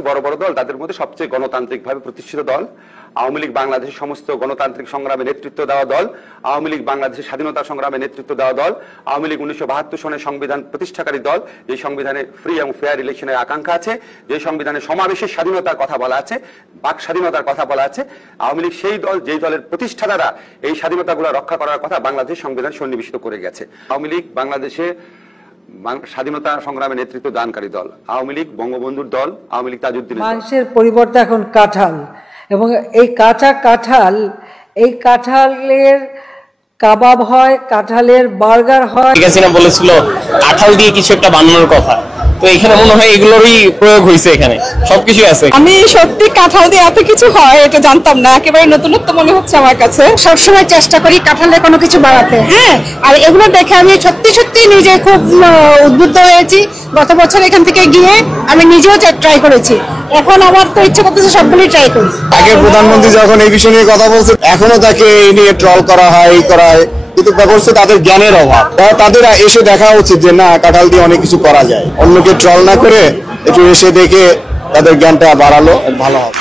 আছে বড় বড় দল, তাদের মধ্যে সবচেয়ে গণতান্ত্রিকভাবে প্রতিষ্ঠিত দল আওয়ামী লীগ বাংলাদেশের সমস্ত গণতান্ত্রিক সংগ্রামে নেতৃত্ব দেওয়া দল, আওয়ামী লীগ বাংলাদেশের স্বাধীনতা সংগ্রামে নেতৃত্ব দেওয়া দল, আওয়ামী লীগ 1972 সনের সংবিধান প্রতিষ্ঠাকারী দল, যে সংবিধানে ফ্রি এবং ফেয়ার ইলেকশনের আকাঙ্ক্ষা আছে, যে সংবিধানে সমাবেশের স্বাধীনতার কথা বলা আছে, বাক স্বাধীনতার কথা বলা আছে। আওয়ামী লীগ সেই দল যেই দলের প্রতিষ্ঠাতারা এই স্বাধীনতাগুলো রক্ষা করার কথা বাংলাদেশের সংবিধান সন্নিবেশিত করে গেছে। আওয়ামী লীগ বাংলাদেশে স্বাধীনতা সংগ্রামে নেতৃত্ব দানকারী দল, আওয়ামী লীগ বঙ্গবন্ধুর দল, আওয়ামী লীগ তাজউদ্দিনের দল। মানুষের পরিবর্তে এখন কাঁঠাল, এবং এই কাঁচা কাঁঠাল, এই কাঁঠালের কাবাব হয়, কাঁঠালের বার্গার হয়। ঠিক আছে না, বলেছিল কাঁঠাল দিয়ে কিছু একটা বানানোর কথা, তো এখানে মনে হয় এগুলোরই প্রয়োগ হয়েছে, এখানে সবকিছু আছে। আমি সত্যি কাঁঠাল দিয়ে এত কিছু হয় এটা জানতাম না, একেবারে নতুনত্ব মনে হচ্ছে আমার কাছে। সবসময় চেষ্টা করি কাঁঠালে কোনো কিছু বানাতে, হ্যাঁ, আর এগুলো দেখে আমি সত্যি সত্যি নিজে খুব উদ্বুদ্ধ হয়েছি। গত বছর এখান থেকে গিয়ে আমি নিজেও ট্রাই করেছি, এখন আমার তো ইচ্ছে করতেছে সবগুলি ট্রাই করি। আগে প্রধানমন্ত্রী যখন এই বিষয় নিয়ে কথা বলছে, এখনো তাকে এই নিয়ে ট্রল করা হয়, এই করা হয়, কিন্তু ব্যাপার হচ্ছে তাদের জ্ঞানের অভাব। তাদের এসে দেখা উচিত যে না, কাঁঠাল দিয়ে অনেক কিছু করা যায়। অন্যকে ট্রল না করে একটু এসে দেখে তাদের জ্ঞানটা বাড়ালো ভালো হবে।